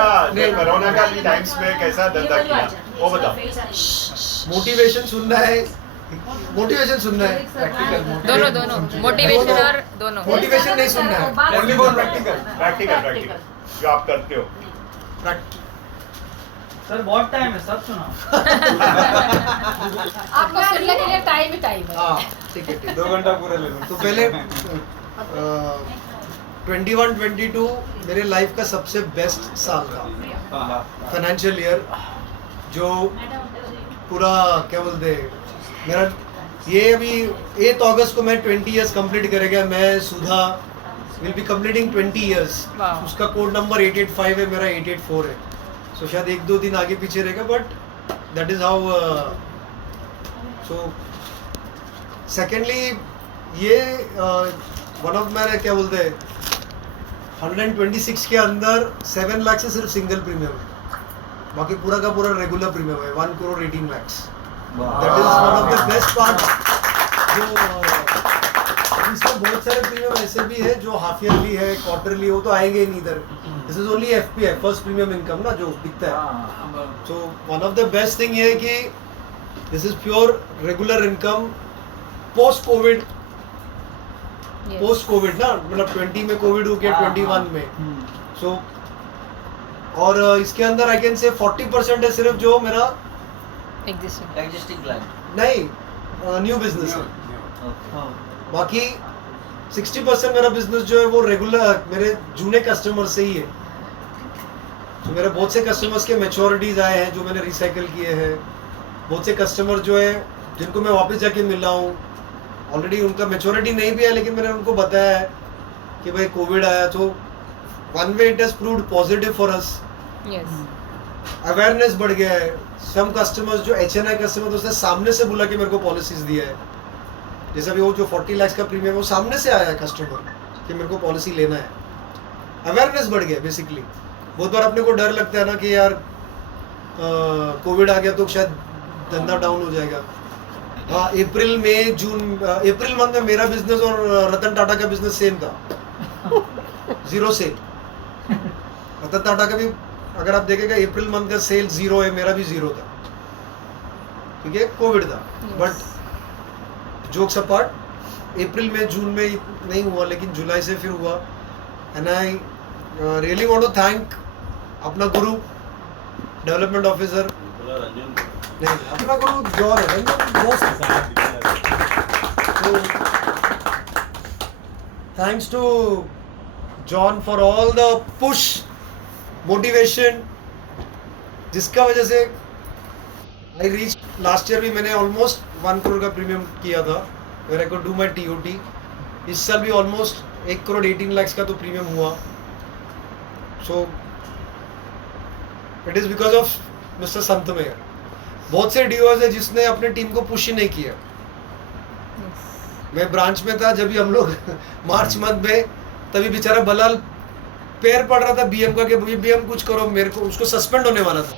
का कोरोना का टाइम्स में कैसा धंधा किया वो बताओ। मोटिवेशन सुनना है, मोटिवेशन सुनना है, दोनों मोटिवेशन और दोनों। मोटिवेशन नहीं सुनना है, ओनली फॉर प्रैक्टिकल जो आप करते हो। सर बहुत टाइम है, सब सुनाओ। आपको सुनने के लिए टाइम ही टाइम है। हाँ ठीक है, 2 घंटा पूरा ले लो। तो पहले 21-22 मेरे लाइफ का सबसे बेस्ट साल था, फाइनेंशियल ईयर, जो पूरा क्या बोलते हैं मेरा ये अभी 8 अगस्त को मैं 20 इयर्स कंप्लीट करेगा। मैं सुधा विल बी कंप्लीटिंग 20 इयर्स। उसका कोड नंबर 885 है, मेरा 884 है। सो शायद 1-2 दिन आगे पीछे रहेगा, but that is how. So secondly ये वन ऑफ मेरे क्या बोलते हैं 126 के अंदर 7 लाख से सिर्फ सिंगल प्रीमियम है, बाकी पूरा का पूरा रेगुलर प्रीमियम है 1 crore 18 lakhs। That is one of the best part. जो इसमें बहुत सारे प्रीमियम ऐसे भी है जो हाफ ईयरली है, क्वार्टरली, वो तो आएंगे ही नहीं इधर। This is only FPI, first premium income ना, जो दिखता है। So one of the best thing ये है कि this is pure regular income post Covid. Post Covid ना, मतलब 20 में कोविड हो गया, 21 में। सो और इसके अंदर आई कैन से 40% है सिर्फ जो मेरा एग्जिस्टिंग क्लाइंट नहीं न्यू बिजनेस है। बाकी 60% मेरा बिजनेस जो है वो रेगुलर मेरे जूने कस्टमर से ही है। तो मेरे बहुत से कस्टमर्स के मैच्योरिटीज आए हैं जो मैंने रिसाइकल किए हैं। बहुत से कस्टमर जो है जिनको मैं वापस जाके मिल रहा हूँ, ऑलरेडी उनका मैच्योरिटी नहीं भी है, लेकिन मैंने उनको बताया है कि भाई कोविड आया, तो one way it has proved positive for us. Awareness बढ़ गया है। सम कस्टमर्स जो HNI कस्टमर, उसने सामने से बोला कि मेरे को पॉलिसीज दिया है। जैसे अभी वो जो 40 लाख का प्रीमियम, वो सामने से आया है कस्टमर कि मेरे को पॉलिसी लेना है। अवेयरनेस बढ़ गया बेसिकली। बहुत बार अपने को डर लगता है ना कि यार कोविड आ गया तो शायद धंधा डाउन हो जाएगा। हाँ, अप्रैल मई जून अप्रैल मंथ में मेरा बिजनेस और रतन टाटा का बिजनेस सेम था, 0 सेल। रतन टाटा का भी अगर आप देखेगा अप्रैल मंथ का सेल 0 है, मेरा भी 0 था, ठीक है, कोविड था। बट जोक्स अपार्ट, अप्रैल में जून में नहीं हुआ, लेकिन जुलाई से फिर हुआ। And I really want to thank अपना गुरु डेवलपमेंट ऑफिसर, नहीं अपना गुरु जॉन है, दोस्त है। Thanks to John for all the push, motivation, जिसका वजह से आई रीच। लास्ट ईयर भी मैंने ऑलमोस्ट 1 करोड़ का प्रीमियम किया था, where I could do my TOT। इस साल भी ऑलमोस्ट 1 करोड़ 18 lakhs का तो प्रीमियम हुआ। So it is because of mister Sant mayor. बहुत से DOs है जिसने अपने टीम को पुश ही नहीं किया। मैं ब्रांच में था जब भी हम लोग मार्च मंथ में, तभी बेचारा बलाल पैर पड़ रहा था BM का कि BM कुछ करो मेरे को। उसको सस्पेंड होने वाला था,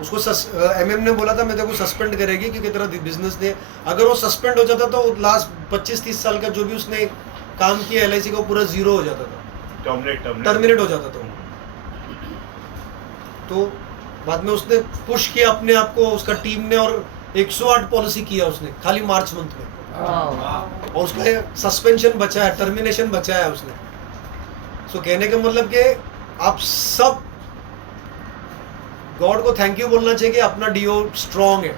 उसको MM ने बोला था मैं तेरे को सस्पेंड करेगी क्योंकि तेरा बिजनेस ने, अगर वो सस्पेंड हो जाता तो लास्ट 25-30 साल का जो भी उसने काम किया LIC का पूरा 0 हो जाता था, टर्मिनेट हो जाता था। तो बाद में उसने पुश किया अपने आप को, उसका टीम ने, और 108 पॉलिसी किया उसने खाली मार्च मंथ में। और उसका सस्पेंशन बचाया, टर्मिनेशन बचाया उसने। सो कहने का मतलब कि आप सब गॉड को थैंक यू बोलना चाहिए कि अपना DO स्ट्रॉन्ग है।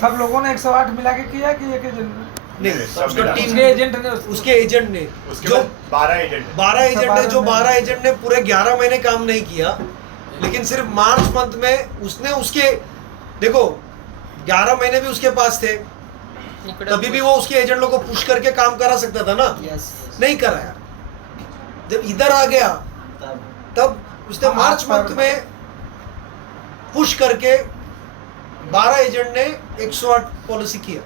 सब लोगों ने 108 मिला के किया कि एक एजेंट नहीं, सब उसका मिला। टीम उसके एजेंट ने उसके एजेंट ने उसके जो बाद 12 एजेंट 12 एजेंट ने, जो 12 एजेंट ने पूरे 11 महीने काम नहीं किया, लेकिन सिर्फ मार्च मंथ में उसने उसके, देखो 11 महीने भी उसके पास थे, तभी भी वो उसके एजेंट लोगों को पुश करके काम करा सकता था ना। नहीं कराया। जब इधर आ गया तब उसने मार्च मंथ में पुश करके 12 एजेंट ने 108 पॉलिसी किया।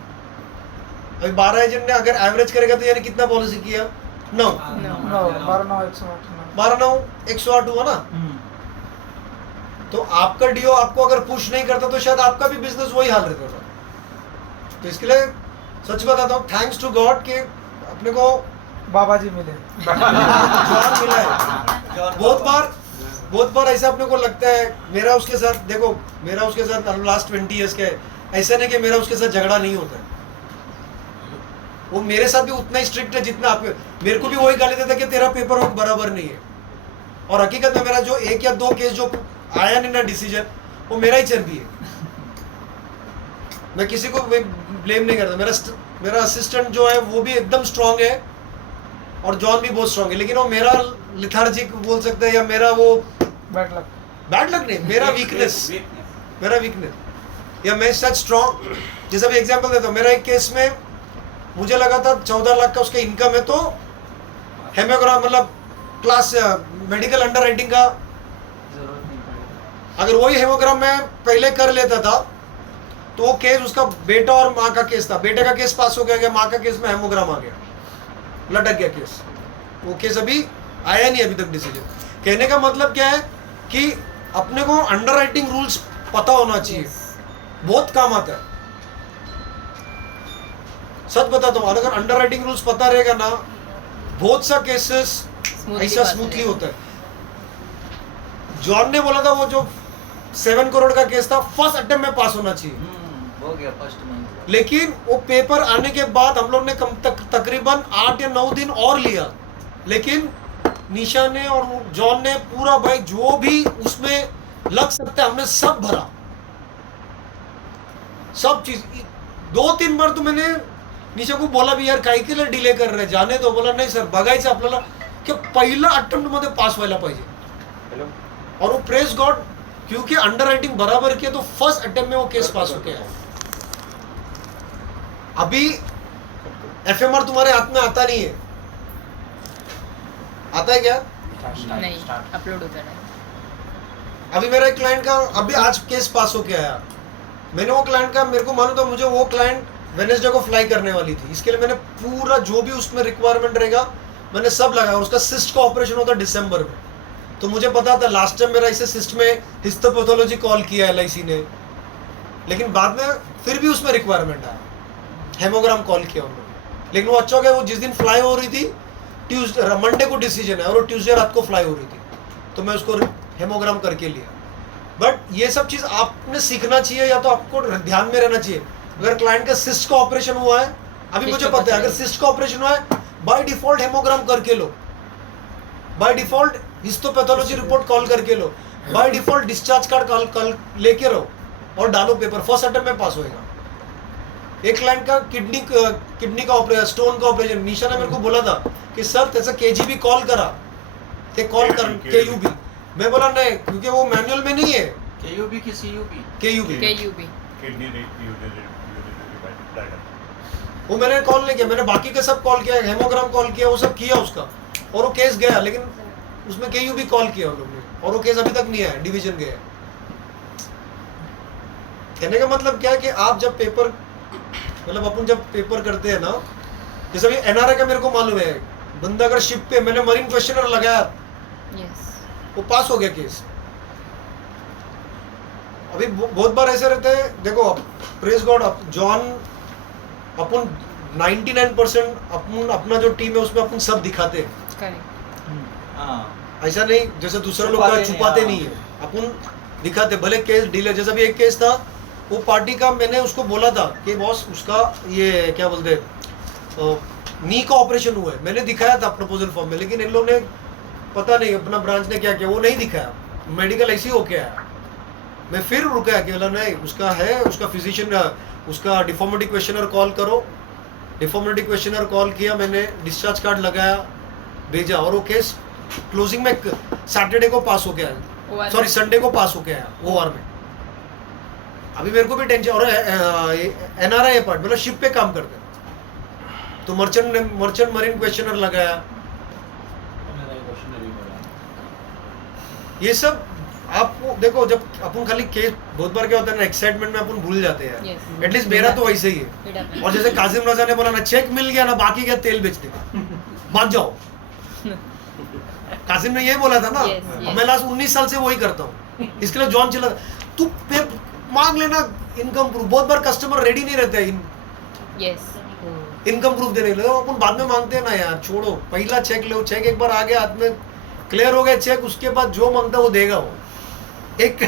अभी 12 एजेंट ने अगर एवरेज करेगा तो यानी कितना पॉलिसी किया? 9 12-9-108 हुआ ना। तो आपका DO आपको अगर पुश नहीं करता तो शायद आपका भी बिजनेस वही हाल रहता था। तो इसके लिए सच बताता हूँ, थैंक्स टू गॉड कि अपने को बाबा जी मिले। जॉन मिला है। बहुत बार ऐसा अपने को लगता है, मेरा उसके साथ लास्ट 20 इयर्स का है, ऐसा नहीं कि मेरा उसके साथ झगड़ा नहीं होता है, वो मेरे साथ भी उतना ही स्ट्रिक्ट है जितना आप, मेरे को भी वही गाली देता है कि तेरा पेपर वर्क बराबर नहीं है, और हकीकत में मेरा जो 1 या 2 केस जो आया नहीं ना डिसीजन, वो मेरा ही चर्बी है, मैं किसी को ब्लेम नहीं करता, मेरा असिस्टेंट जो है वो भी एकदम स्ट्रांग है और जॉन भी बहुत स्ट्रांग है, लेकिन वो मेरा लिथार्जिक बोल सकते हैं या मेरा वो बैड लक। बैड लक नहीं, मेरा वीकनेस या मैं सच स्ट्रांग। जैसा भी एग्जांपल देता हूँ, मेरा एक केस में मुझे लगा था 14 लाख का उसका इनकम है, तो हेमोग्राम मतलब क्लास मेडिकल अंडर राइटिंग का जरूरत नहीं पड़ेगी। अगर वही हेमोग्राम मैं पहले कर लेता था तो वो केस उसका बेटा और माँ का केस था, बेटे का केस पास हो गया, माँ का केस में हेमोग्राम आ गया, लटक गया केस, वो केस अभी आया नहीं अभी तक डिसीजन। कहने का मतलब क्या है कि अपने को अंडर राइटिंग रूल्स पता होना चाहिए, बहुत काम आता है, सच बताता हूँ, अगर अंडर राइटिंग रूल्स पता रहेगा ना, बहुत सा केसेस ऐसा स्मूथली होता है। जॉन ने बोला था वो जो 7 करोड़ का केस था, फर्स्ट अटेम्प्ट में पास होना चाहिए, हो गया फर्स्ट में, लेकिन वो पेपर आने के बाद हम लोग ने तकरीबन 8 या 9 दिन और लिया, लेकिन निशा ने और जॉन ने पूरा भाई जो भी उसमें लग सकता है हमने सब भरा, सब चीज। 2-3 बार तो मैंने निशा को बोला भी यार काही के लिए डिले कर रहे, जाने दो, बोला नाही सर बघायचं आपल्याला की पहिला अटेम्प्ट मध्ये पास व्हायला पाहिजे, और वो प्रेस गॉड क्योंकि अंडर राइटिंग बराबर किया तो फर्स्ट अटेम्प्ट में वो केस पास हो गया है। अभी एफएमआर तुम्हारे हाथ में आता नहीं है, आता है क्या? नहीं अपलोड होता नहीं। अभी मेरा एक क्लाइंट का अभी आज केस पास हो के आया, मैंने वो क्लाइंट का, मेरे को मालूम था मुझे वो क्लाइंट वेडनेसडे को फ्लाई करने वाली थी, इसके लिए मैंने पूरा जो भी उसमें रिक्वायरमेंट रहेगा मैंने सब लगाया। उसका सिस्ट का ऑपरेशन होता दिसंबर में, तो मुझे पता था लास्ट टाइम मेरा इसे सिस्ट में हिस्टोपैथोलॉजी कॉल किया LIC ने, लेकिन बाद में फिर भी उसमें रिक्वायरमेंट आया, हेमोग्राम कॉल किया उन्होंने, लेकिन वो अच्छा हो गया। वो जिस दिन फ्लाई हो रही थी ट्यूसडे, मंडे को डिसीजन है और वो ट्यूसडे रात को फ्लाई हो रही थी, तो मैं उसको हेमोग्राम करके लिया। बट ये सब चीज़ आपने सीखना चाहिए, या तो आपको ध्यान में रहना चाहिए। अगर क्लाइंट का सिस्ट का ऑपरेशन हुआ है, अभी मुझे पता है अगर सिस्ट का ऑपरेशन हुआ है, बाय डिफॉल्ट हेमोग्राम करके लो, by default histopathology report call करके लो, by default discharge card call लेके रहो और डालो पेपर, फर्स्ट अटेम्प्ट में पास होएगा। एक क्लाइंट का किडनी का ऑपरेशन, स्टोन का ऑपरेशन, निशा ने मेरे को बोला था कि सर त्याचा KGB कॉल करा, ते कॉल कर KUB, मैं बोला नहीं क्योंकि वो मैनुअल में नहीं है, KUB की CUB, KUB किडनी वो मैंने कॉल नहीं किया, मैंने बाकी के सब कॉल किया, हेमोग्राम कॉल किया, वो सब किया उसका, और वो केस गया, लेकिन उसमें KUB कॉल किया उन लोगों ने, और वो केस अभी तक नहीं आया, डिवीजन गया। कहने का मतलब क्या है कि आप जब पेपर, मतलब अपन जब पेपर करते हैं ना, जैसे अभी NRI का मेरे को मालूम है, बंदा अगर शिप पे, मैंने मरीन क्वेश्चनर लगाया, वो पास हो गया केस। अभी बहुत बार ऐसे रहते हैं, देखो प्रेज गॉड, जॉन अपन 99% अपन अपना जो टीम है उसमें अपन सब दिखाते हैं, करेक्ट। हाँ ऐसा नहीं जैसे दूसरे लोग का छुपाते नहीं है, अपन दिखाते, भले केस डीले। जैसा भी एक केस था, वो पार्टी का, मैंने उसको बोला था कि बॉस उसका ये क्या बोलते नी का ऑपरेशन हुआ है, मैंने दिखाया था प्रपोजल फॉर्म में, लेकिन इन लोगों ने पता नहीं अपना ब्रांच ने क्या किया, वो नहीं दिखाया, मेडिकल ऐसे ही होके आया। मैं फिर रुका कि बोला नहीं उसका है, उसका फिजिशियन, उसका डिफॉर्मिटी क्वेश्चनर कॉल करो, डिफॉर्मिटी क्वेश्चनर कॉल किया मैंने, डिस्चार्ज कार्ड लगाया, भेजा, और वो केस क्लोजिंग में सैटरडे को पास हो गया, सॉरी संडे को पास हो गया OR में। अभी मेरे को भी टेंशन, और NRI पार्ट मतलब शिप पे काम करते हैं, तो मर्चेंट मरीन क्वेश्चनर लगाया, ये सब आपको देखो। जब अपन खाली केस, बहुत बार क्या होता है ना, एक्साइटमेंट में अपन भूल जाते हैं, एटलीस्ट मेरा तो वैसे ही है। और जैसे काजिम रजा ने बोला ना, चेक मिल गया ना, बाकी क्या तेल बेचने का, मान जाओ। काजिम ने ये बोला था ना, मैं लास्ट 19 साल से वही करता हूँ, इसके लिए जॉन चिल्ला तू मांग लेना इनकम प्रूफ। बहुत बार कस्टमर रेडी नहीं रहता है इनकम प्रूफ देने के लिए, अपन बाद में मांगते हैं ना यार, छोड़ो, पहला चेक लो, चेक एक बार आ गया हाथ में, क्लियर हो गया चेक, उसके बाद जो मांगता वो देगा वो। एक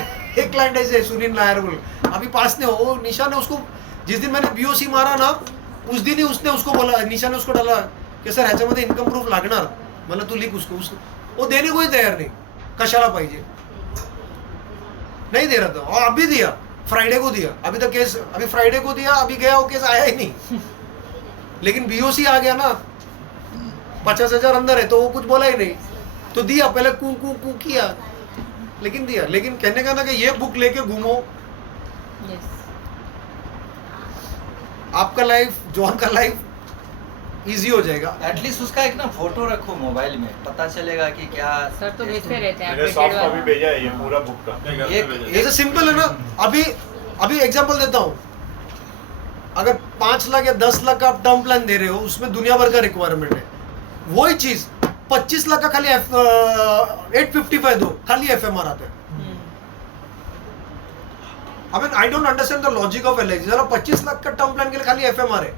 क्लाइंट ऐसे सुनील नायर बोल, अभी पास नहीं हो, वो निशा ने उसको जिस दिन मैंने बीओसी मारा ना उस दिन ही उसने उसको बोला, निशा ने उसको डाला की सर ह्याच्यामध्ये इन्कम प्रूफ लागणार, मला तू लिख उसको, वो देने को ही तैयार नहीं, कशाला पाहिजे, नहीं दे रहा था। और अभी दिया, फ्राइडे को दिया, अभी तक केस, अभी फ्राइडे को दिया, अभी गया वो केस आया ही नहीं। लेकिन बीओसी आ गया ना, 50,000 अंदर है तो वो कुछ बोला ही नहीं, तो दिया, पहले कू कू कू किया लेकिन दिया। लेकिन कहने का ना कि ये बुक लेके घूमो, यस आपका लाइफ, जॉन का लाइफ इजी हो जाएगा। एटलीस्ट उसका एक ना फोटो रखो मोबाइल में, पता चलेगा कि क्या। सर तो भेजते रहते हैं मैंने updated सॉफ्ट वाला। कॉपी भेजा है ये पूरा बुक का। जैसे सिंपल है ना, अभी एग्जांपल देता हूँ, अगर 5 लाख या 10 लाख का आप टर्म प्लान दे रहे हो, उसमें दुनिया भर का रिक्वायरमेंट है, वही चीज 25 लाख का खाली 855 दो, खाली एफएमआर आता है। I mean, I don't understand the logic of LIC। जरा 25 लाख का टर्म प्लान के लिए खाली एफएमआर है,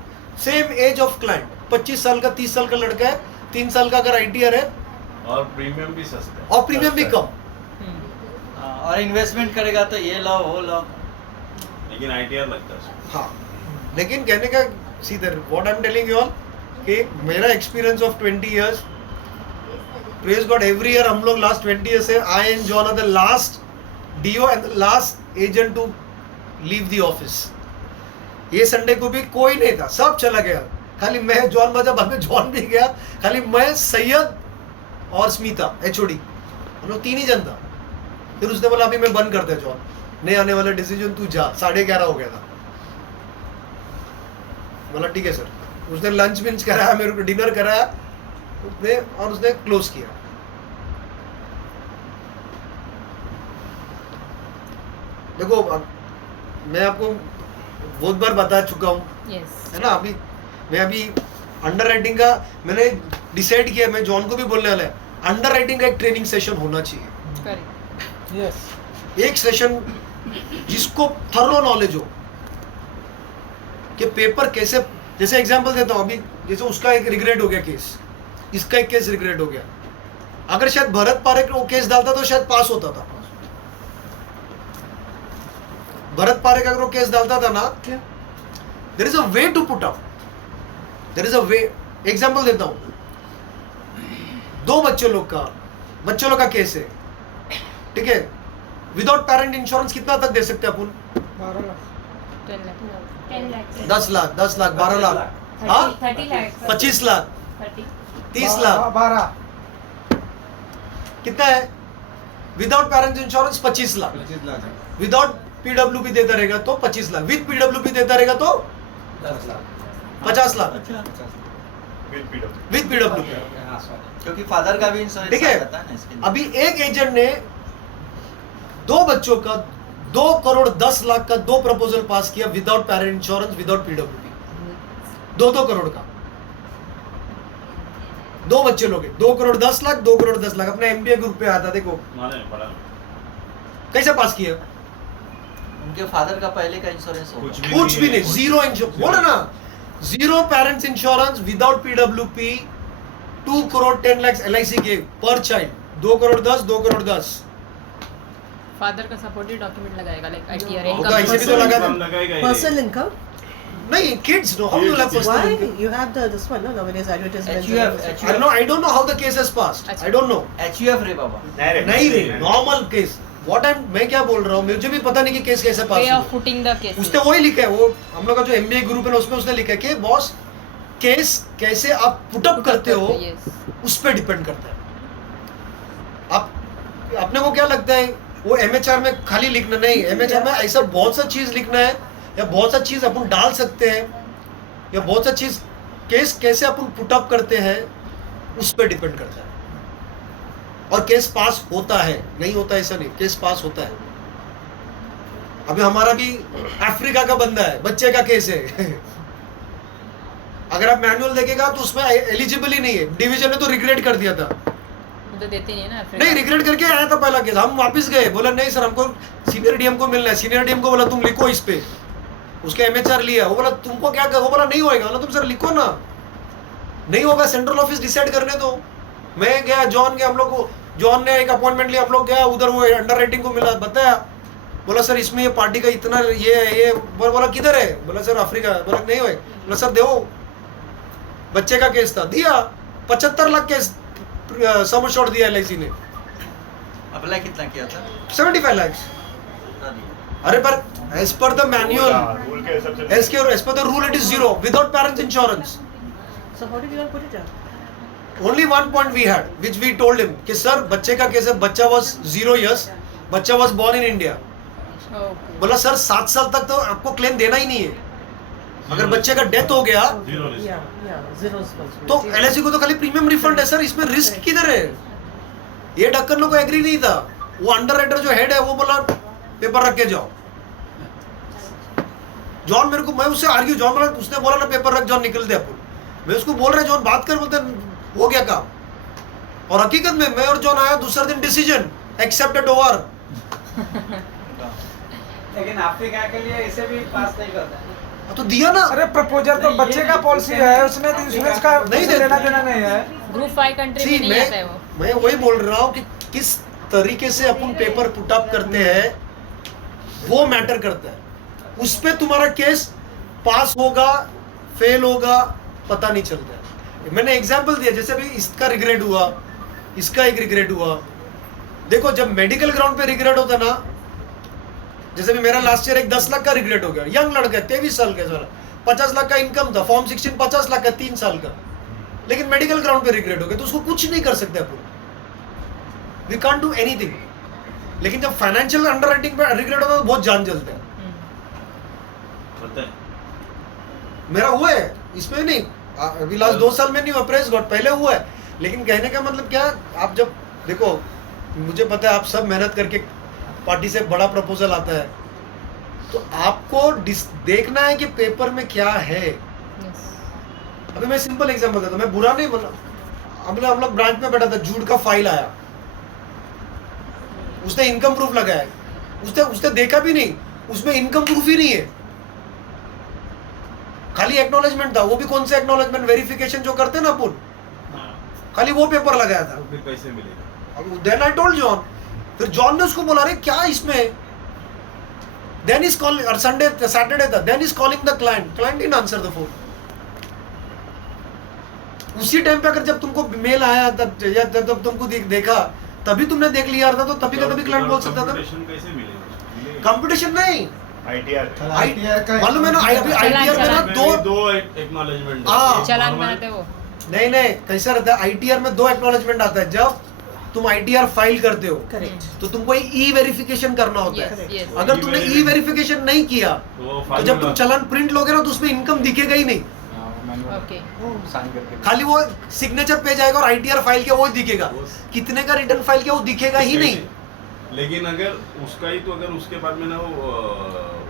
सेम एज ऑफ क्लाइंट, 25 साल का 30 साल का लड़का है, 3 साल का अगर आईटीआर है, और प्रीमियम भी सस्ता है, और प्रीमियम भी कम। हाँ, और इन्वेस्टमेंट करेगा तो ये लो वो लो। लेकिन आईटीआर लगता है उसमें। हाँ, लेकिन कहने का सीधे what I am telling you all कि मेरा experience of 20 years, praise God, every year हम लोग लास्ट 20 इयर्स से I and John are the last DO and the last agent to leave the office. ये संडे को भी कोई नहीं था, सब चला गया, खाली मैं, जॉन बचा, बाद में जॉन भी गया, खाली मैं, सैयद और स्मिता एचओडी, हम लोग 3 ही जन था। फिर उसने बोला अभी मैं बंद करता है जॉन, नहीं आने वाला डिसीजन, तू जा। 11:30 हो गया था, बोला ठीक है सर। उसने लंच बिंच कराया, मेरे को डिनर कराया उसने, और उसने क्लोज किया। देखो मैं आपको बहुत बार बता चुका हूँ, यस है ना। अभी अंडर राइटिंग का मैंने डिसाइड किया, मैं जॉन को भी बोलने वाला है, अंडर राइटिंग का एक ट्रेनिंग सेशन होना चाहिए। करेक्ट। यस एक सेशन जिसको थरो नॉलेज हो कि पेपर कैसे, जैसे एग्जांपल देता हूँ, अभी जैसे उसका एक रिग्रेट हो गया केस, इसका एक केस रिग्रेट हो गया, अगर शायद भरत पारेख वो केस डालता तो शायद पास होता था। भरत पारेख अगर वो केस डालता था ना, there is a way to put up, there is a way. Example देता हूँ, 2 बच्चों लोग का केस है, ठीक है, विदाउट पेरेंट इंश्योरेंस कितना तक दे सकते हैं अपन? 12 लाख 10 लाख 10 लाख 10 लाख 12 लाख, हाँ 30 लाख 25 लाख 30 30 लाख 12 कितना है? Without parents insurance 25 lakh, without PWP देता रहेगा तो 25 लाख, विद पीडब्ल्यूपी देता रहेगा तो 50 लाख विद पीडब्ल्यूपी। क्योंकि फादर का भी इंश्योरेंस ठीक है, रहता है ना इसके लिए। अभी एक एजेंट ने 2 बच्चों का 2 करोड़ 10 लाख का 2 प्रपोजल पास किया, without parent insurance, without PWP, 2 crore का, 2 बच्चे लोग, 2 करोड़ 10 लाख, 2 करोड़ 10 लाख, अपने एमबीए ग्रुप पे आता, देखो कैसे पास किया। उनके फादर का पहले का इंश्योरेंस होगा। कुछ भी नहीं, जीरो इंश्योरेंस, बोला ना, zero parents insurance, without PWP, 2 crore 10 lakh LIC के पर चाइल्ड, 2 करोड़ 10, 2 करोड़ 10। फादर का सपोर्टिव डॉक्यूमेंट लगाएगा, लाइक आईटीआर होगा, इसे भी तो लगा दे। Personal income? नहीं, kids no, how you have personal Why? income? You have this one, no? Nowadays advertisements. HUF, I don't know how the case has passed. I don't know. HUF रे बाबा। नहीं रे, normal case. मैं क्या बोल रहा हूँ, मुझे भी पता नहीं कि केस कैसे पास वे हुआ। Of putting the case. उसने वही लिखा है, वो हम लोग का जो एमबीए ग्रुप है ना, उसमें उसने लिखा है कि बॉस केस कैसे आप पुटअप करते हो उस पर डिपेंड करता है। आप अपने को क्या लगता है वो एमएचआर में खाली लिखना नहीं, एमएचआर में ऐसा बहुत सा चीज लिखना है, या बहुत सा चीज अपन डाल सकते हैं, या बहुत सा चीज केस कैसे अपन पुटअप करते हैं उस पर डिपेंड करता है। और केस पास होता है, नहीं होता ऐसा नहीं, केस पास होता है। अभी हमारा भी अफ्रीका का बंदा है, बच्चे का केस है। अगर आप मैनुअल देखेगा तो उसमें एलिजिबल ही नहीं है, डिवीजन ने तो रिग्रेट कर दिया था, तो देते नहीं है ना। नहीं रिग्रेट करके आया था पहला केस, हम वापस गए, बोला नहीं सर हमको सीनियर डीएम को मिलना है, सीनियर डीएम को बोला तुम लिखो इस पे, उसके एमएचआर लिया, वो बोला तुमको क्या कर, वो बोला नहीं होएगा, बोला तुम सर लिखो ना, नहीं होगा सेंट्रल ऑफिस डिसाइड करने दो। मैं गया, जॉन गया, हम लोग को जॉन ने एक अपॉइंटमेंट लिया, हम लोग गया उधर, वो अंडर राइटिंग को मिला, बताया, बोला सर इसमें ये पार्टी का इतना ये बोला किधर है, बोला सर अफ्रीका, बोला नहीं हुए, बोला सर दो, बच्चे का केस था, दिया 75 लाख केस सम शॉट दिया LIC ने, अप्लाई कितना किया था? 75 लाख। कितना दिया? अरे पर as per the manual, rule के हिसाब से as per the rule it is 0 without parents insurance. So how did you all put it down? Only one point we had, which we told him कि sir बच्चे का case है, बच्चा was 0 years, बच्चा was born in India। Okay बोला sir 7 साल तक तो आपको क्लेम देना ही नहीं है, अगर बच्चे का डेथ हो गया Yeah, zero responsibility. तो LIC को तो खाली प्रीमियम रिफंड है सर, इसमें रिस्क किधर है? ये ढक्कन लोग को एग्री नहीं था, वो अंडर राइटर जो हेड है वो बोला पेपर रख के जाओ। जॉन मेरे को, मैं उससे आर्ग्यू, जॉन बोला, उसने बोला ना पेपर रख, जॉन निकल दे अपन, मैं उसको बोल रहा जॉन बात कर, बोलते हो गया काम, और हकीकत में मैं और जॉन आया दूसरे दिन डिसीजन एक्सेप्टेड ओवर। लेकिन अफ्रीका के लिए इसे भी पास नहीं करता है। तो दिया ना, अरे प्रपोजल तो बच्चे का पॉलिसी है, उसमें तो इंश्योरेंस का नहीं कुछ लेना देना नहीं है। ग्रुप 5 कंट्री में See, नहीं आता है वो। मैं वही बोल रहा हूँ कि किस तरीके से अपन पेपर पुट अप करते हैं वो मैटर करता है, उस पे तुम्हारा केस पास होगा फेल होगा पता नहीं चलता है। मैंने एग्जांपल दिया, जैसे अभी इसका रिग्रेट हुआ, इसका एक रिग्रेट हुआ, देखो जब मेडिकल ग्राउंड पे रिग्रेट होता ना, जैसे भी मेरा लास्ट ईयर एक 10 लाख का रिग्रेट हो गया, यंग लड़का है 23 साल का, सारा 50 लाख का इनकम था, फॉर्म 16 50 लाख का 3 साल का, लेकिन मेडिकल ग्राउंड पे रिग्रेट हो गया तो उसको कुछ नहीं कर सकते अपन, वी कांट डू एनीथिंग। लेकिन जब फाइनेंशियल अंडरराइटिंग पे रिग्रेट होता है तो बहुत जान जलता है। मेरा हुआ है इसमें नहीं, अभी लास्ट 2 साल में नहीं हुआ, प्रेस गॉड पहले हुआ है, लेकिन कहने का मतलब क्या, आप जब देखो, मुझे पता है आप सब मेहनत करके पार्टी से बड़ा प्रपोजल आता है, तो आपको देखना है कि पेपर में क्या है। Yes. अभी मैं सिंपल एग्जांपल देता हूं, मैं बुरा नहीं बोल, हम लोग ब्रांच में बैठा था, जूड का फाइल आया, उसने इनकम प्रूफ लगाया, उसने देखा भी नहीं, उसमें इनकम प्रूफ ही नहीं है, खाली एक्नॉलेजमेंट था, वो भी कौन से एक्नॉलेजमेंट, वेरिफिकेशन जो करते हैं ना अपन, खाली वो पेपर लगाया था। फिर पैसे मिलेगा। देन आई टोल्ड जॉन, फिर जॉन ने उसको बोला, अरे क्या इसमें, देन इज कॉलिंग, और सैटरडे था, then is calling the client didn't answer the phone. उसी टाइम पे अगर जब तुमको मेल आया तब, या जब तुमको देखा तभी तुमने देख लिया था, तो तभी का तभी क्लाइंट बोल सकता था। कैसे मिलेगा? कंपटीशन नहीं, ITR मालूम है ना, अभी ITR में ना दो एक्नॉलेजमेंट, हाँ। चालान बनाते हैं वो। नहीं कैसा रहता है, ITR में 2 एक्नॉलेजमेंट आता है, जब तुम ITR फाइल करते हो Correct. तो तुमको ई वेरिफिकेशन करना होता है। Yes, yes. अगर तुमने ई वेरिफिकेशन नहीं किया तो जब तुम चालान प्रिंट लोगे ना तो उसमें इनकम दिखेगा ही नहीं, ओके खाली वो सिग्नेचर पेज आएगा और ITR फाइल क्या वो ही दिखेगा, कितने का रिटर्न फाइल क्या वो दिखेगा ही नहीं। लेकिन अगर उसका ही तो, अगर उसके बाद में ना वो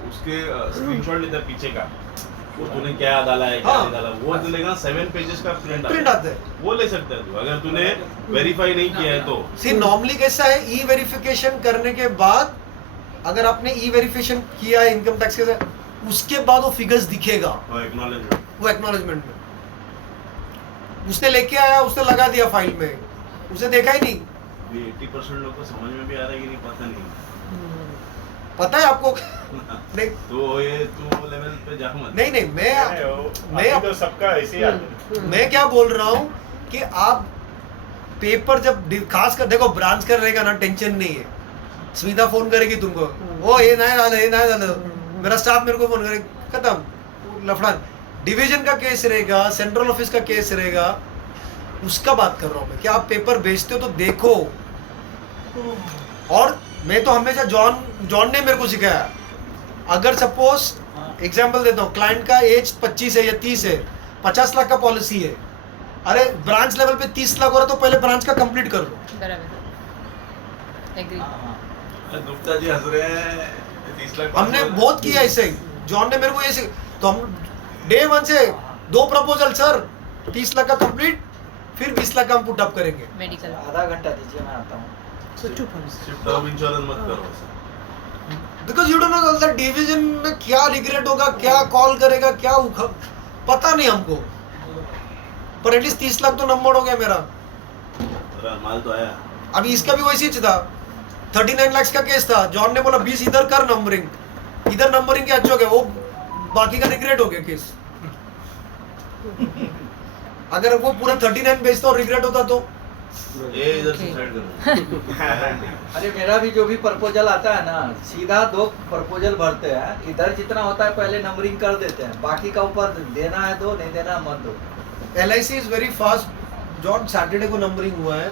उसके स्क्रीनशॉट लेता पीछे का, वो तूने क्या डाला है क्या नहीं डाला, वो डालेगा 7 पेजेस का प्रिंट आता है, वो ले सकता है तू, अगर तूने वेरीफाई नहीं किया है तो। सी नॉर्मली कैसा है, ई वेरिफिकेशन करने के बाद अगर आपने ई वेरिफिकेशन किया है इनकम टैक्स के साथ, उसके बाद वो फिगर्स दिखेगा, वो एक्नॉलेजमेंट में उसने लेके आया, उसने लगा दिया फाइल में, उसे देखा ही नहीं। 80% लोग को समझ में भी आ रहा है कि नहीं पता नहीं, पता है आपको नहीं तो ये तू लेवल पे जा मत। नहीं मैं तो सबका ऐसे ही आता है। मैं क्या बोल रहा हूँ कि आप पेपर जब खास कर देखो, ब्रांच कर रहेगा ना, टेंशन नहीं है, स्मिता फोन करेगी तुमको, वो ये ना डालो, मेरा स्टाफ मेरे को फोन करेगा, खत्म लफड़ा। डिवीजन का केस रहेगा, सेंट्रल ऑफिस का केस रहेगा, उसका बात कर रहा हूँ मैं, कि आप पेपर भेजते हो तो देखो। और मैं तो हमेशा जॉन ने मेरे को सिखाया, अगर सपोज एग्जांपल देता हूँ, क्लाइंट का एज 25 है या 30 है, 50 लाख का पॉलिसी है, अरे ब्रांच लेवल पे 30 लाख हो रहा है तो पहले ब्रांच का कंप्लीट कर लो। बराबर, एग्री। गुप्ता जी हंस रहे हैं, 30 लाख हमने बहुत किया ऐसे ही, जॉन ने मेरे को ऐसे, तो हम डे 1 से 2 प्रपोजल सर, 30 लाख का कंप्लीट, फिर 20 लाख का हम पुट अप करेंगे। मेडिकल आधा घंटा दीजिए, मैं आता हूँ। So 2 points. सिर्फ टर्म इंश्योरेंस मत करो। Because you don't know that division में क्या रिग्रेट होगा, क्या कॉल करेगा, क्या पता नहीं हमको, पर एटलीस्ट 30 लाख तो नंबर हो गया मेरा। माल तो आया। अभी इसका भी वैसे ही था, 39 लाख का केस था, जॉन ने बोला 20 इधर कर नंबरिंग, इधर नंबरिंग क्या अच्छा हो गया, वो बाकी का रिग्रेट हो गया केस। अगर वो पूरा 39 बेचता और रिग्रेट होता तो ये इधर सुसाइड कर अरे मेरा भी जो भी प्रपोजल आता है ना, सीधा 2 प्रपोजल भरते हैं, इधर जितना होता है पहले नंबरिंग कर देते हैं, बाकी का ऊपर देना है दो, नहीं देना है मत दो। LIC is very fast. John Saturday को नंबरिंग हुआ है,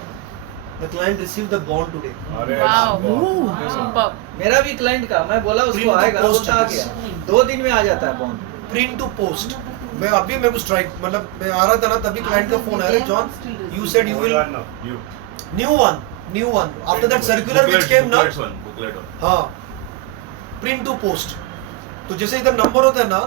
the client receive the bond today. अरे वाओ सुपर। मेरा भी क्लाइंट का, मैं बोला उसको Print to आएगा, post बोलता आ office। गया 2 दिन में आ जाता है बॉन्ड। Print to post. मैं अभी मेरे को स्ट्राइक, मतलब मैं आ रहा था ना तभी क्लाइंट का फोन आया, John you said you will new one after that circular which came ना, बुकलेट हाँ प्रिंट टू पोस्ट। तो जैसे इधर नंबर होता है ना,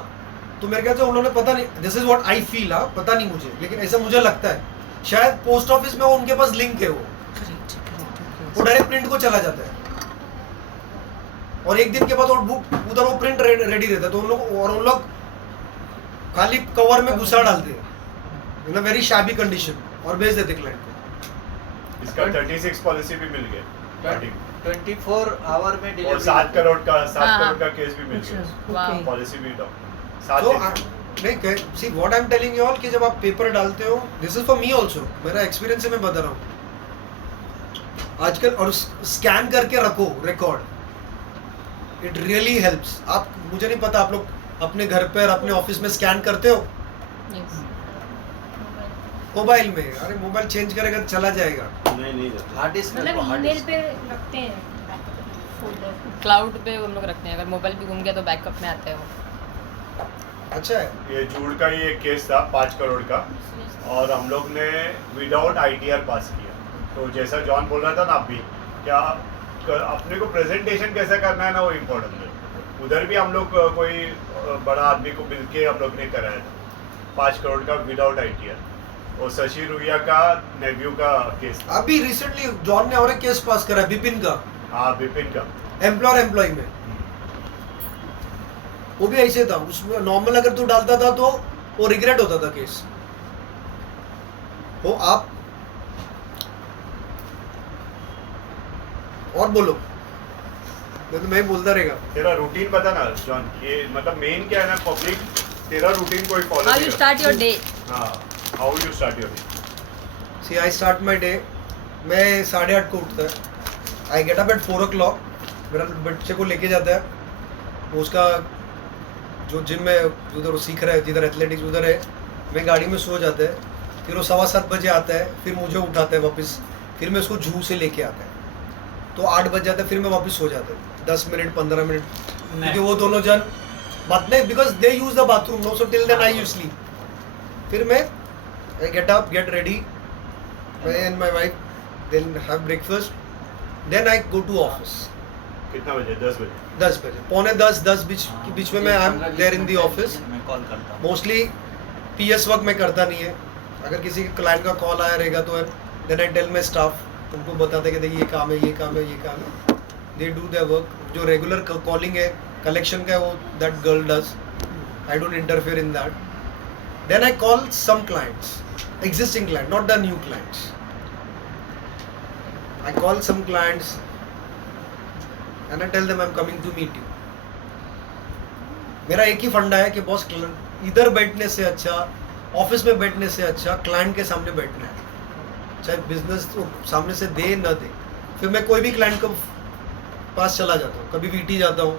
तो मेरे ख्याल से उन्होंने पता नहीं, this is what I feel, पता नहीं मुझे, लेकिन ऐसा मुझे लगता है शायद पोस्ट ऑफिस में वो उनके पास लिंक है, वो डायरेक्ट प्रिंट को चला जाता है और एक दिन के बाद वो बुक उधर वो प्रिंट रेडी रहता है, तो उन लोग खाली कवर में घुसा डालते हैं इन अ वेरी शैबी कंडीशन और भेज देते क्लाइंट को। इसका 36 पॉलिसी भी मिल गया 24 आवर में और डिलीवरी। 7 करोड़ का हाँ। का केस भी मिल गया, वाओ पॉलिसी भी डॉ 7 So, दिन। नहीं see what I am telling you all कि जब आप पेपर डालते हो, this is for me also, मेरा एक्सपीरियंस है, मैं बता रहा हूँ आजकल, और स्कैन करके रखो रिकॉर्ड, इट रियली हेल्प्स। आप, मुझे नहीं पता आप लोग अपने घर पे और अपने ऑफिस में स्कैन करते हो यस मोबाइल में? अरे मोबाइल चेंज करेगा तो चला जाएगा। नहीं जाता। हार्ड डिस्क में मतलब हार्ड ईमेल डिस्क पे रखते हैं फोल्डर। क्लाउड पे उन लोग रखते हैं, अगर मोबाइल भी गुम गया तो बैकअप में आता है वो। अच्छा है। ये जूड़ का ही एक केस था 5 करोड़ का, और हम लोग ने विदाउट ITR पास किया। तो जैसा जॉन बोल रहा था ना, आप भी क्या अपने को प्रेजेंटेशन कैसा करना है ना, वो इम्पोर्टेंट है। उधर भी हम लोग कोई बड़ा आदमी को मिल के हम लोग ने कराया था 5 करोड़ का विदाउट ITR, और शशि रुइया का नेव्यू का केस था। अभी रिसेंटली जॉन ने और एक केस पास करा, विपिन का, हाँ विपिन का, एम्प्लॉयर एम्प्लॉय में, वो भी ऐसे था। उसमें नॉर्मल अगर तू डालता था तो वो रिग्रेट होता था केस। वो आप और बोलो, मैं बोलता रहेगा। तेरा रूटीन बता ना जॉन, ये मतलब मेन क्या है ना, पब्लिक तेरा रूटीन कोई follow how you start your day? हाँ, how you start your day? See I start my day, मैं 8:30 को उठता है, आई गेट अप एट 4 o'clock, मेरा बच्चे को लेके जाता है, वो उसका जो जिम में उधर सीख रहा है, जिधर एथलेटिक्स उधर है, मैं गाड़ी में सो जाता है, फिर वो 7:15 बजे आता है, फिर मुझे उठाता है वापस, फिर मैं उसको जू से लेके आता है, तो 8 बज जाता है, फिर मैं वापस सो जाता है 10 मिनट 15 मिनट, क्योंकि वो दोनों जन बात नहीं, because they use the bathroom no, so till then I use sleep. फिर मैं I get up, get ready, मैं and my wife then have breakfast, then I go to office. कितना बजे? 10 बजे? 10 बजे, पौने 10 बीच में मैं I am there in the office. मैं कॉल करता हूँ। मोस्टली PS वर्क में करता नहीं है, अगर किसी क्लाइंट का कॉल आया रहेगा तो then I tell my staff, उनको बताते हैं कि देखिए ये काम है, ये काम है, ये काम है, दे डू देयर वर्क। जो रेगुलर कॉलिंग है, कलेक्शन का है, वो that girl does, I don't interfere in that. Then I call some clients, existing client, not the new clients. I call some clients and I tell them I'm coming to meet you. मेरा एक ही फंडा है कि boss, इधर बैठने से अच्छा, office में बैठने से अच्छा क्लाइंट के सामने बैठना है, चाहे बिजनेस सामने से दे न दे। फिर मैं कोई भी क्लाइंट के पास चला जाता हूँ, कभी VT जाता हूँ,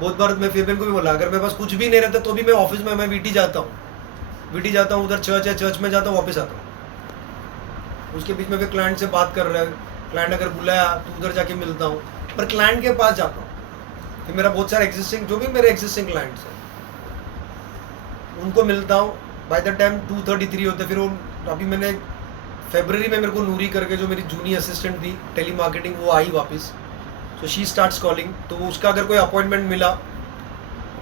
बहुत बार मैं फिर को भी बोला, अगर मेरे पास कुछ भी नहीं रहता तो भी मैं ऑफिस में मैं VT जाता हूँ, उधर चर्च है, चर्च में जाता हूँ, वापस आता हूँ। उसके बीच में फिर क्लाइंट से बात कर रहा है, क्लाइंट अगर बुलाया तो उधर जाके मिलता हूँ, पर क्लाइंट के पास जाता हूँ। फिर मेरा बहुत सारा एग्जिस्टिंग, जो भी मेरे एग्जिस्टिंग क्लाइंट्स हैं उनको मिलता हूँ। बाय द टाइम 2:33 होता है, फिर वो अभी मैंने फरवरी में मेरे को नूरी करके जो मेरी जूनियर असिस्टेंट थी टेली मार्केटिंग, वो आई वापस, सो शी स्टार्ट्स कॉलिंग। तो उसका अगर कोई अपॉइंटमेंट मिला,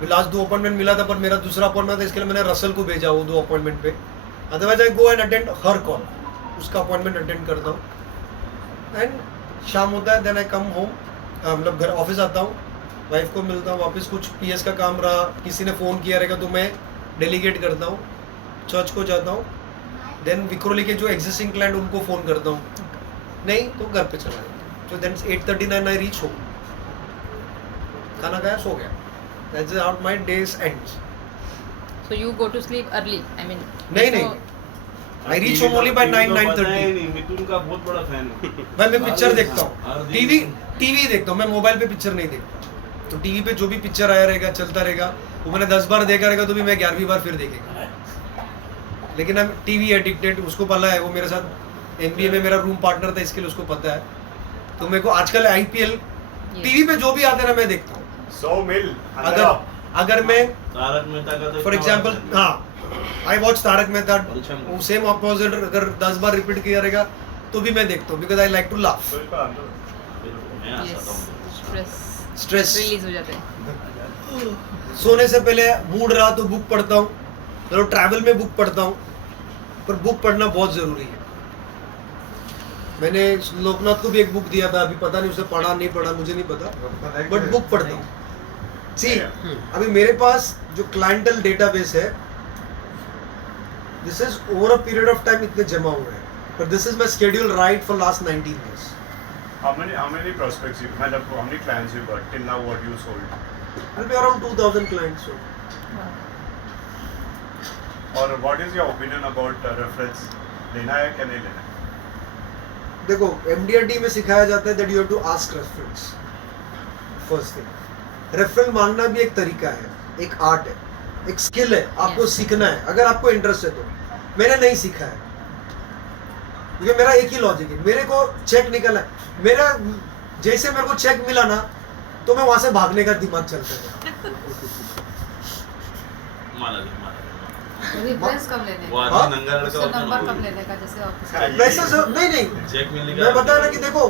लास्ट 2 अपॉइंटमेंट मिला था, पर मेरा दूसरा अपॉइंटमेंट था, इसके लिए मैंने रसल को भेजा वो 2 अपॉइंटमेंट पे। Otherwise I go and attend her call, उसका अपॉइंटमेंट अटेंड करता हूँ। एंड शाम होता है, देन आई कम होम, मतलब घर ऑफिस आता हूँ, वाइफ को मिलता हूँ, वापस कुछ PS का काम रहा, किसी ने फ़ोन किया रहेगा तो मैं डेलीगेट करता हूँ, चर्च को जाता हूँ, देन विक्रोली के जो एग्जिस्टिंग क्लाइंट उनको फ़ोन करता हूँ, नहीं तो घर पे चला जाता। तो देन 8:39 आई रीच होम, खाना खाया सो गया, that's how my days ends. So you go to sleep early. I mean. नहीं so- नहीं, I reach home only by 9:30। मिथुन का बहुत बड़ा फैन हूँ। भाई मैं पिक्चर देखता हर हूँ, दिन। टीवी देखता हूँ, मैं मोबाइल पे पिक्चर नहीं देखता। तो टीवी पे जो भी पिक्चर आया रहेगा चलता रहेगा, वो मैंने 10 बार देखा रहेगा तो भी मैं 11वीं बार फिर देखेगा। लेकिन हम टीवी एडिक्टेड, उसको पता है, वो मेरे साथ एमबीए में मेरा रूम पार्टनर था, इसके लिए उसको पता है। तो मेरे को आजकल आईपीएल टीवी पे जो भी आते हैं ना मैं देखता हूँ। 100 मिल अगर मैं तारक मेहता का तो फॉर इतना एग्जांपल, बड़ा fan है। हाँ आई वॉच तारक मेहता, वो सेम अपोजिट अगर 10 बार रिपीट किया रहेगा तो भी मैं देखता हूँ, because I like to laugh. तो इसका आंसर मैं आ Yes. सकता हूँ। Stress. स्ट्रेस Release हो जाते हैं. सोने से पहले मूड रहा तो बुक पढ़ता हूँ, चलो ट्रैवल में बुक पढ़ता हूँ, पर बुक पढ़ना बहुत ज़रूरी है। मैंने लोकनाथ को भी एक बुक दिया था, अभी पता नहीं उसे पढ़ा नहीं पढ़ा मुझे नहीं पता, बट बुक पढ़ता हूँ। सी अभी मेरे पास जो क्लाइंटल डेटाबेस है, this is over a period of time इतने जमा हुए हैं, पर this is my schedule right for last 19 years. how many prospects you मतलब how many clients you got till now, what you sold? I'll be around 2,000 clients. So. और what is your opinion about reference? लेना है क्या नहीं लेना है? देखो MDRT में सिखाया जाता है that you have to ask reference. First thing. Referral मांगना भी एक तरीका है, एक आर्ट है, एक स्किल है, आपको सीखना है अगर आपको इंटरेस्ट है तो। मैंने नहीं सीखा है क्योंकि मेरा एक ही लॉजिक है, मेरे को चेक निकलना है, मेरा जैसे मेरे को चेक मिला ना तो मैं वहां से भागने का दिमाग चलता है। माला दे। रिफ्रेंस कब लेने वो का? हाँ? आदमी नंगा लड़का उससे होता है नंबर ना, कब लेने का? जैसे ऑफिस हाँ, वैसे नहीं चेक मिलेगा। मैं बता रहा कि देखो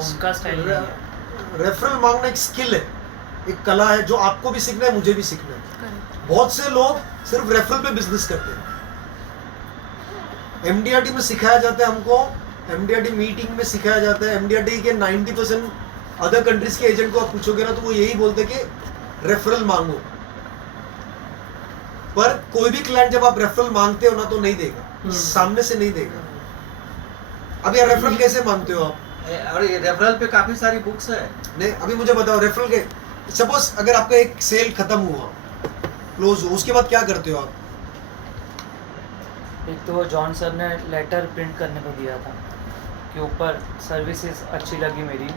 उनका स्टाइल नहीं है। रेफरल मांगना एक स्किल है, एक कला है जो आपको भी सीखना है, मुझे भी सीखना है। बहुत से लोग सिर्फ रेफरल पे बिजनेस करते हैं। एमडीआरटी में सिखाया जाता है हमको, एमडीआरटी मीटिंग में सिखाया जाता है, एमडीआरटी के 90% अदर कंट्रीज के एजेंट को आप पूछोगे ना तो वो यही बोलते हैं कि रेफरल मांगो। पर कोई भी क्लाइंट जब आप रेफरल मांगते हो ना तो नहीं देगा, सामने से नहीं देगा। अब यार रेफरल कैसे मांगते हो आप? और ये रेफरल पे काफी सारी बुक्स है। नहीं अभी मुझे बताओ रेफरल के, सपोज अगर आपका एक सेल खत्म हुआ, क्लोज हो, उसके बाद क्या करते हो आप? एक तो जॉन सर ने लेटर प्रिंट करने को दिया था कि ऊपर सर्विसेज अच्छी लगी मेरी,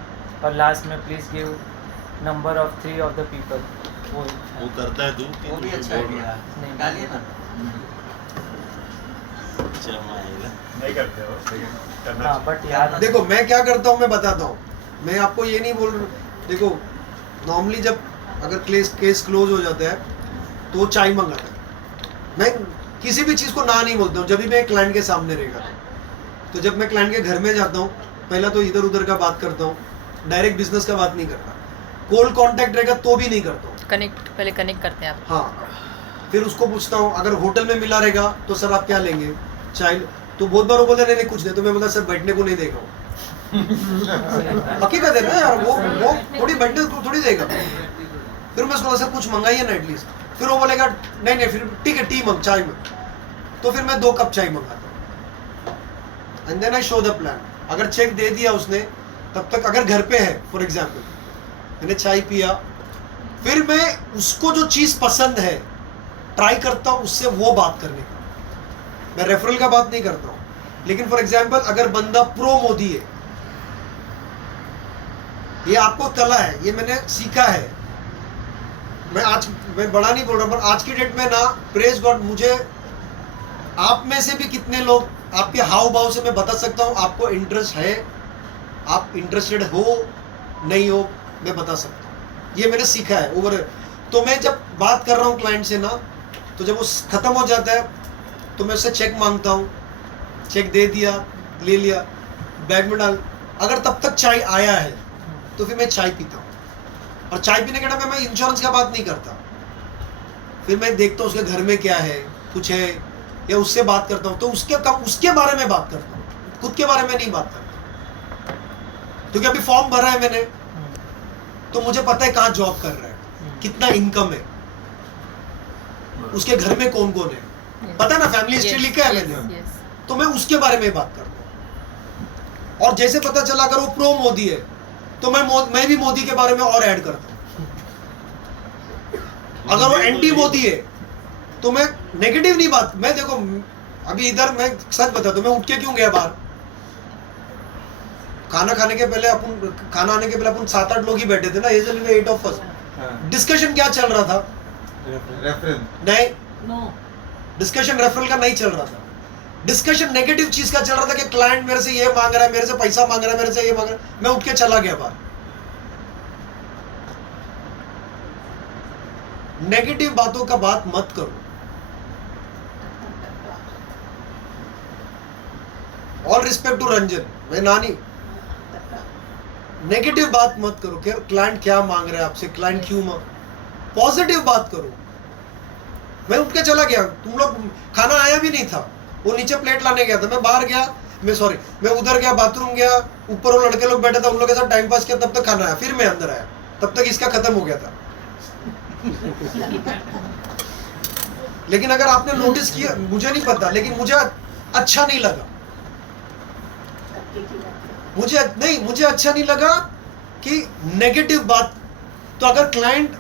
और लास्ट में please give number of 3 of the people. वो करता है तू वो भी अच्छा आइडिया है, नहीं। डालिए ना। नहीं करते हो लेकिन करना हाँ, बट यार देखो मैं क्या करता हूँ मैं बताता हूँ, मैं आपको ये नहीं बोल रहा। देखो नॉर्मली जब अगर केस क्लोज हो जाता है तो वो चाय मंगाता है। मैं किसी भी चीज़ को ना नहीं बोलता हूँ जब भी मैं क्लाइंट के सामने रहेगा। तो जब मैं क्लाइंट के घर में जाता हूँ पहला तो इधर उधर का बात करता हूँ, डायरेक्ट बिजनेस का बात नहीं करता। कोल्ड कांटेक्ट रहेगा तो भी नहीं करता हूँ। पहले कनेक्ट करते हैं आप। हाँ, फिर उसको पूछता हूँ अगर होटल में मिला रहेगा तो सर आप क्या लेंगे, चाय? तो बहुत बार वो बोलते नहीं कुछ नहीं, तो मैं बोला सर बैठने को नहीं देगा वो। हकीकत है ना यार, वो थोड़ी बैठने को थोड़ी देगा। फिर मैं उसको सर कुछ मंगाइए ना एटलीस्ट, फिर वो बोलेगा नहीं फिर ठीक है टी मंग चाय में, तो फिर मैं 2 कप चाय मंगाता हूँ and then I show the plan. अगर चेक दे दिया उसने तब तक, अगर घर पे है फॉर एग्जाम्पल, मैंने चाय पिया, फिर मैं उसको जो चीज़ पसंद है ट्राई करता हूँ उससे वो बात करने का। मैं रेफरल का बात नहीं करता हूँ, लेकिन फॉर एग्जाम्पल अगर बंदा प्रो मोदी है, ये आपको कला है, ये मैंने सीखा है। मैं बड़ा नहीं बोल रहा, पर आज की डेट में ना प्रेज गॉड, मुझे आप में से भी कितने लोग, आपके हाव भाव से मैं बता सकता हूँ आपको इंटरेस्ट है, आप इंटरेस्टेड हो नहीं हो, मैं बता सकता हूँ। ये मैंने सीखा है ओवर। तो मैं जब बात कर रहा हूँ क्लाइंट से ना, तो जब वो ख़त्म हो जाता है तो मैं उससे चेक मांगता हूँ, चेक दे दिया, ले लिया, बैग में डाल। अगर तब तक चाय आया है तो फिर मैं चाय पीता हूँ, और चाय पीने के टाइम में मैं इंश्योरेंस का बात नहीं करता। फिर मैं देखता हूँ उसके घर में क्या है, कुछ है, या उससे बात करता हूँ तो उसके बारे में बात करता हूँ, खुद के बारे में नहीं बात करता। क्योंकि अभी फॉर्म भरा है मैंने, तो मुझे पता है कहाँ जॉब कर रहा है, कितना इनकम है, उसके घर में कौन कौन है, पता है ना, फैमिली हिस्ट्री लिखा है मैंने, तो मैं उसके बारे में बात करता हूँ। और जैसे पता चला अगर वो प्रो मोदी है तो मैं भी मोदी के बारे में और ऐड करता हूँ। अगर वो एंटी मोदी है तो मैं नेगेटिव नहीं बात, मैं देखो अभी इधर मैं सच बताता हूँ, मैं उठ के क्यों गया बाहर, खाना आने के पहले अपन 7-8 लोग ही बैठे थे ना, 8 ऑफ अस। डिस्कशन क्या चल रहा था? रेफरेंस नहीं, No. डिस्कशन रेफरल का नहीं चल रहा था, डिस्कशन नेगेटिव चीज का चल रहा था कि क्लाइंट मेरे से ये मांग रहा है, मेरे से पैसा मांग रहा है, मेरे से ये मांग रहा है। मैं उठ के चला गया बाहर। नेगेटिव बातों का बात मत करो। ऑल रिस्पेक्ट टू रंजन, मैं नानी, नेगेटिव बात मत करो कि क्लाइंट क्या मांग रहा है आपसे, क्लाइंट क्यों मांग, पॉजिटिव बात करो। मैं उठ के चला गया, तुम लोग, खाना आया भी नहीं था, वो नीचे प्लेट लाने गया था, मैं बाहर गया, मैं उधर गया, बाथरूम गया, ऊपर वो लड़के लोग बैठे थे, उन लोगों के साथ टाइम पास किया, तब तक खाना आया, फिर मैं अंदर आया, तब तक इसका खत्म हो गया था। लेकिन अगर आपने नोटिस किया, मुझे नहीं पता, लेकिन मुझे अच्छा नहीं लगा, मुझे अच्छा नहीं लगा कि नेगेटिव बात। तो अगर क्लाइंट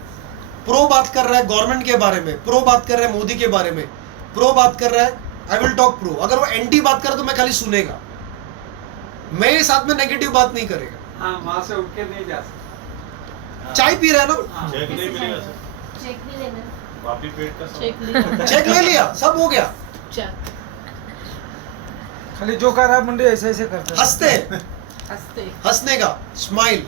प्रो बात कर रहा है गवर्नमेंट के बारे में, प्रो बात कर रहा है मोदी के बारे में, प्रो बात कर रहा है, आई विल टॉक प्रो। अगर वो एंटी बात करे तो मैं खाली सुनेगा, मेरे साथ में नेगेटिव बात नहीं करेगा। हाँ, वहाँ से उठ के नहीं जा सकते। चाय पी रहा है ना, चेक नहीं मिलेगा सर, चेक भी लेना। वापी पेट का चेक चेक ले लिया, सब हो गया, खाली जो कर रहा है मुंडे ऐसे ऐसे करते हैं। हंसने का स्माइल।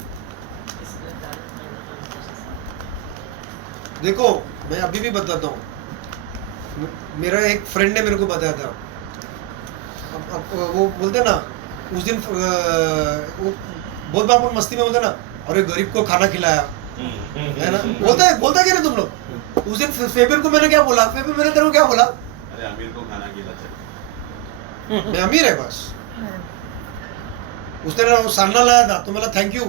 देखो मैं अभी भी बताता हूँ, मेरा एक फ्रेंड ने मेरे को बताया था, वो बोलते ना उस दिन वो बहुत बार मस्ती में बोलते ना, अरे गरीब को खाना खिलाया है ना, बोलता क्या ना तुम लोग। उस दिन फेबर को मैंने क्या बोला, फेबर मैंने तेरे को क्या बोला, अरे अमीर को खाना खिला चल, मैं अमीर है बस। उसने ना सामना लाया था तो बोला थैंक यू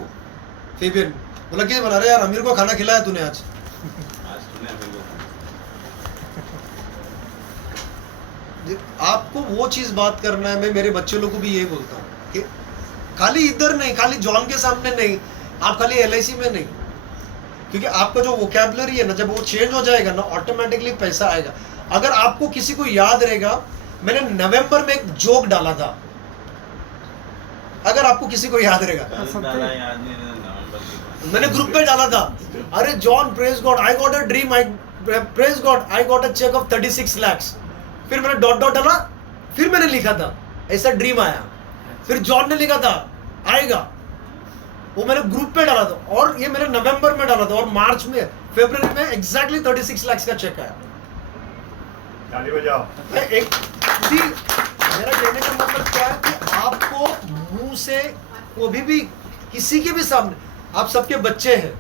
फेबियन, बोला क्या बोला, अरे यार अमीर को खाना खिलाया तूने आज तूने अमीर को आपको वो चीज बात करना है। मैं मेरे बच्चे लोग को भी यही बोलता हूँ कि खाली इधर नहीं, खाली जॉन के सामने नहीं, आप खाली LIC में नहीं, क्योंकि आपका जो वोकैबुलरी है ना, जब वो चेंज हो जाएगा ना, ऑटोमेटिकली पैसा आएगा। अगर आपको किसी को याद रहेगा, मैंने नवंबर में एक जोक डाला था, अगर आपको किसी को याद रहेगा, मैंने ग्रुप पे डाला था, अरे John praise God I got a dream, praise God I got a cheque of 36 lakhs। फिर मैंने डॉट डॉट डाला, फिर मैंने लिखा था ऐसा ड्रीम आया, फिर जॉन ने लिखा था आएगा, वो मैंने ग्रुप पे डाला था, और ये मैंने नवंबर में डाला था, और मार्च में फरवरी में एग्जैक्टली 36 lakhs का चेक आया। ताली बजाओ। मेरा कहने का मतलब क्या है कि आपको मुंह से, वो भी किसी के भी सामने, आप सबके बच्चे हैं।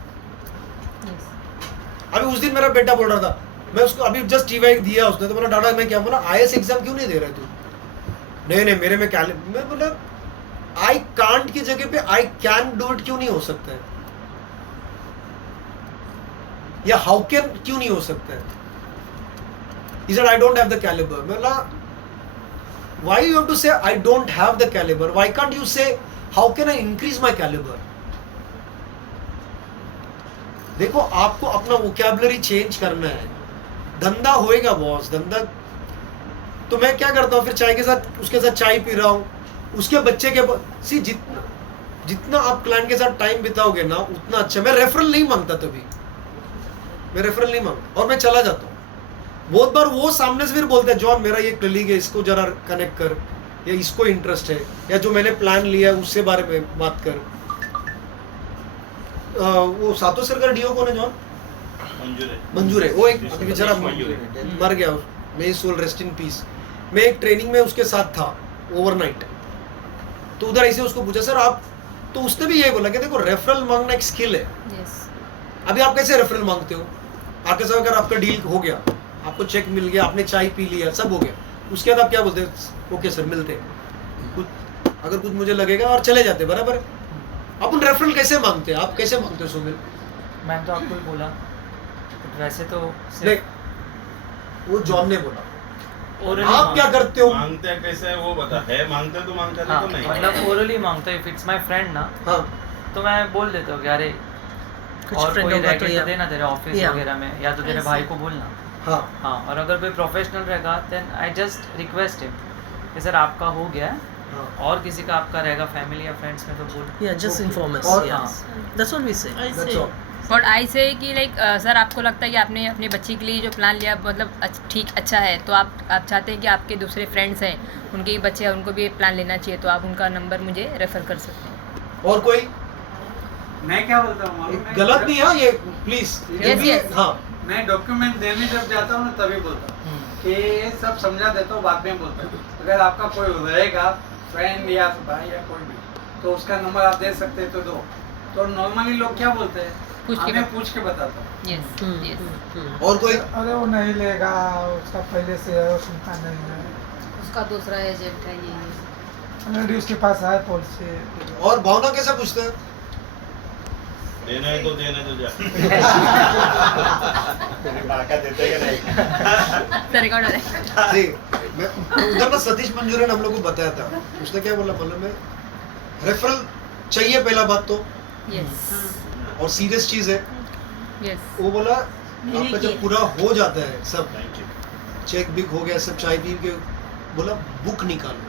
अभी उस दिन मेरा बेटा बोल रहा था, मैं उसको अभी जस्ट टीवाई दिया उसने, तो मैंने डाटा, मैं क्या बोला, IAS एग्जाम क्यों नहीं दे रहे तू? नहीं मेरे में क्या, मैं बोला आई कांट की जगह पे आई कैन डू इट क्यों नहीं हो सकता है, या हाउ कैन क्यों नहीं हो सकता है? He said, I don't have the caliber. Mela, why you have to say I don't have the caliber? Why can't you say how can I increase my caliber? देखो आपको अपना वोकैबुलरी चेंज करना है, धंधा होएगा बॉस, धंधा। तो मैं क्या करता हूँ, फिर चाय के साथ, उसके साथ चाय पी रहा हूँ, उसके बच्चे के सी, जितना आप क्लाइंट के साथ टाइम बिताओगे ना उतना अच्छा। मैं रेफरल नहीं मांगता, तभी मैं रेफरल नहीं मांगता, और मैं चला जाता हूँ। बहुत बार वो सामने से फिर बोलते हैं, जॉन मेरा ये कलीग है, इसको जरा कनेक्ट कर, या इसको इंटरेस्ट है, या जो मैंने प्लान लिया है उससे बारे में बात कर। वो सातों सर का डीओ कौन है जॉन? मंजूर है, वो एक बेचारा मर गया, मे सोल रेस्ट इन पीस। मैं एक ट्रेनिंग में उसके साथ था ओवरनाइट, तो उधर ऐसे उसको पूछा सर आप, तो उसने भी यही बोला कि देखो रेफरल मांगना एक स्किल है। अभी आप कैसे रेफरल मांगते हो, आपके साथ अगर आपका डील हो गया, आपको चेक मिल गया, आपने चाय पी लिया, सब हो गया, उसके बाद आप क्या बोलते हैं, ओके सर मिलते, कुछ अगर कुछ मुझे लगेगा, और चले जाते, बराबर है। अपन रेफरल कैसे मांगते हैं, आप कैसे मांगते हो सुमिल? मैंने तो आपको ही बोला, वैसे तो नहीं, वो जॉन ने बोला, orally आप क्या करते हो? मांगते हैं कैसे है वो बता, है मांगते तो मांगते हैं, हाँ, तो नहीं मतलब ओरली मांगता है। इफ इट्स माय फ्रेंड ना, हाँ तो मैं बोल देता हूँ कि अरे कुछ और friend कोई होगा तो रैकेट तो या- देना तेरे ऑफिस या। वगैरह में, या तो तेरे भाई को बोलना। हाँ हाँ, और अगर कोई प्रोफेशनल रहेगा then I just request him कि सर आपका हो गया है, हाँ और किसी का आपका रहेगा फैमिली या फ्रेंड्स में तो बोल। Yeah, just inform us. और- Yeah. That's what we say. that's all. But I से कि लाइक सर आपको लगता है कि आपने अपने बच्चे के लिए जो प्लान लिया मतलब ठीक अच्छा है, तो आप चाहते हैं कि आपके दूसरे फ्रेंड्स हैं उनके भी बच्चे हैं, उनको भी प्लान लेना चाहिए, तो आप उनका नंबर मुझे रेफ़र कर सकते हैं। और कोई मैं क्या बोलता हूँ मालूम है? गलत नहीं है ये, प्लीज Yes, yes. हाँ मैं डॉक्यूमेंट देने जब जाता हूँ ना तभी बोलता हूँ कि ये सब समझा देता हूँ, बाद में बोलता हूँ। अगर आपका कोई रहेगा फ्रेंड या भाई या कोई भी, तो उसका नंबर आप दे सकते हैं तो दो। तो नॉर्मली लोग क्या बोलते हैं, पूछ के हमें पूछ के बताता हूँ। Yes yes. और कोई अरे वो नहीं लेगा, उसका पहले से है, वो सुनता नहीं है। उसका दूसरा एजेंट है ये ऑलरेडी उसके पास है पॉलिसी। और भावना कैसे पूछते हैं? देना है तो देना तो जा बाका देते कि नहीं? सर रिकॉर्ड हो रहा है। जी, मैं उधर ना सतीश मंजूरे ने हम लोग को बताया था, उसने क्या बोला मतलब में रेफरल चाहिए पहला बात तो, यस और सीरियस चीज है। यस। वो बोला आपका जब पूरा हो जाता है सब, चेक बिक हो गया सब, चाय पी के बोला बुक निकालो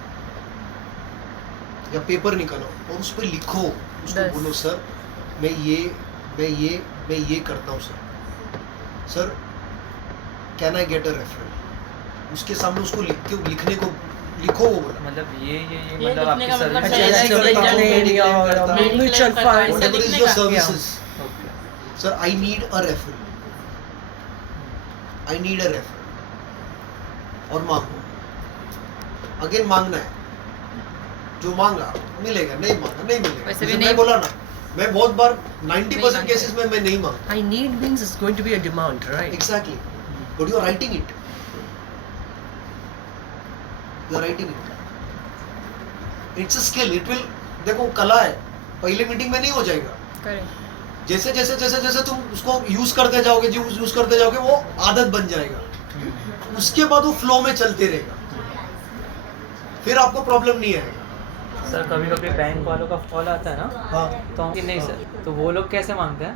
या पेपर निकालो और उस पर लिखो, उसको बस। बोलो सर मैं ये करता हूँ sir can I get a referral, उसके सामने उसको लिखने को लिखो वो बोला। मतलब ये ये मतलब लिखने आपकी का मतलब सर्विस है Just करता हूँ, explain your Medical mutual advice fund. से Whatever is लिखने your का। services, sir I need a referral, I need a referral, और मांगो, अगेन मांगना है, जो मांगा मिलेगा, नहीं मांगा नहीं मिलेगा। वैसे भी जैसे नहीं- मैं बोला ना, मैं बहुत बार 90% मांगते। केसेस में मैं नहीं मांगता। I need means it's going to be a demand, right? Exactly, but you are writing it. You are writing it. It's a skill. It will, देखो कला है, पहले मीटिंग में नहीं हो जाएगा। करेक्ट। जैसे जैसे जैसे जैसे तुम उसको यूज करते जाओगे यूज करते जाओगे, वो आदत बन जाएगा, उसके बाद वो फ्लो में चलते रहेगा, फिर आपको प्रॉब्लम नहीं आएगा। सर कभी कभी बैंक वालों का कॉल आता है ना, हाँ तो हम कि नहीं सर, तो वो लोग कैसे मांगते हैं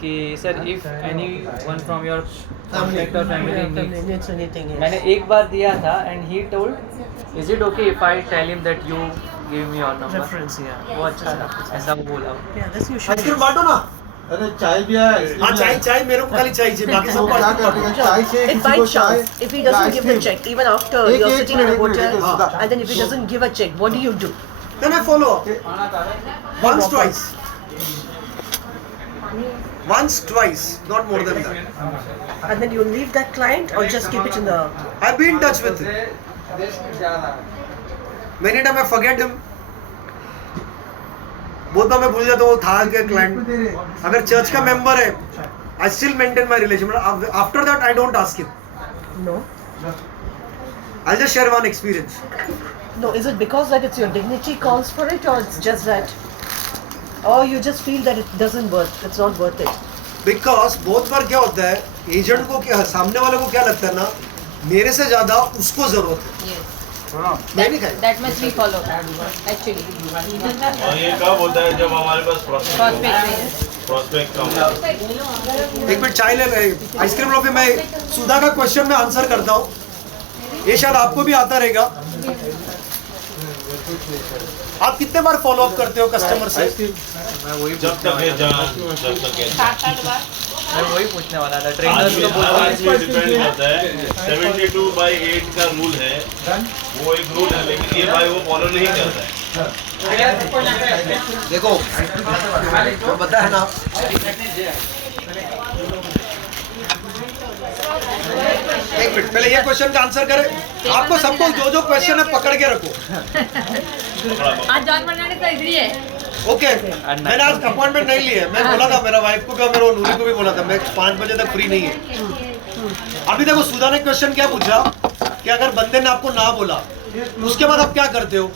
कि sir if any one from your contact और फैमिली Needs anything else. मैंने एक बार दिया था and he told is it okay if I tell him that you give me your number. Reference, yeah. वो अच्छा था, ऐसा वो बोला। Yeah, that's usually. आइसक्रीम बांटो ना। अरे चाय भी है, हाँ चाय चाय मेरे को खाली चाय चाहिए, बाकी सब आइसक्रीम बांटो। चाय से It किसी by को चाय chance, if he doesn't give the ice cream. check, even after एक- you're एक sitting in a minute, hotel, एक minute, and then if he doesn't give a check, what do you do? Then I follow up. Once, twice. Once, twice, not more than that. And then you leave that client or just keep it in the. I've been in touch with him. देश में जा रहा है। Many times I forget him. बहुत बार मैं भूल जाता हूँ वो था क्या क्लाइंट। अगर चर्च का मेंबर है, I still maintain my relation. After that, I don't ask him. No. I'll just share one experience. No, is it because that it's your dignity calls for it, or it's just that, or you just feel that it's not worth it? Because बहुत बार क्या होता है, agent को क्या, सामने वाले को क्या लगता है ना, मेरे से ज्यादा उसको जरूरत है। यस। मैं नहीं खाई। That much we follow actually. और ये कब होता है जब हमारे पास प्रोस्पेक्ट कम होता है। एक मिनट चाय ले ले, आइसक्रीम लो, फिर मैं सुधा का क्वेश्चन में आंसर करता हूँ, ये शायद आपको भी आता रहेगा। आप कितने बार फॉलो अप करते हो कस्टमर से? मैं वही जब तक है जान, जब तक है जान। 7-8 बार। मैं वही पूछने वाला था। आज ट्रेनर भी तो बोलता आज है भी डिपेंड करता है। 72/8 का रूल है, वो एक रूल है, लेकिन ये भाई वो फॉलो नहीं करता है। देखो जो बताया ना, एक मिनट पहले ये क्वेश्चन का आंसर करें। आपको सबको जो जो क्वेश्चन है पकड़ के रखो, आज जॉन बनाने तो इसलिए ओके? मैंने आज अपॉइंटमेंट नहीं ली है, मैं बोला था मेरा वाइफ को, मेरे नूरी को भी बोला था, मैं 5 बजे तक फ्री नहीं है। अभी देखो सुधा ने क्वेश्चन क्या पूछा कि अगर बंदे ने आपको ना बोला, उसके बाद आप क्या करते हो?